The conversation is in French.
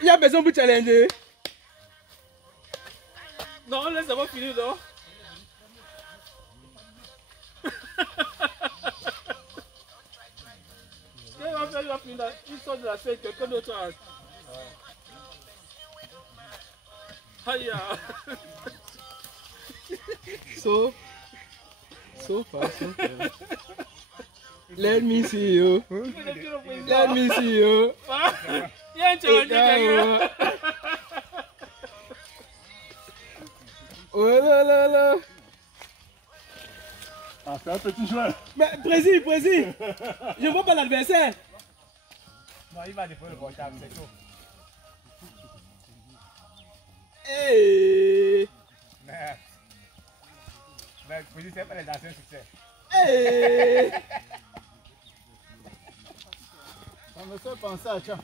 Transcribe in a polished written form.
Il y a besoin de challenger. Non, laisse-moi finir, non. Il sort de la scène, quelqu'un d'autre a... Aïe. So far. Let me see you. Let me see you. Il y a un challenge. Oh là là là. Ah, c'est un petit joueur. Mais Président, je ne vois pas l'adversaire. Non, il va déposer le portable, c'est tout. Hey. Mais Président, c'est pas les danseurs succès. Hey. Ça me fait penser à ça.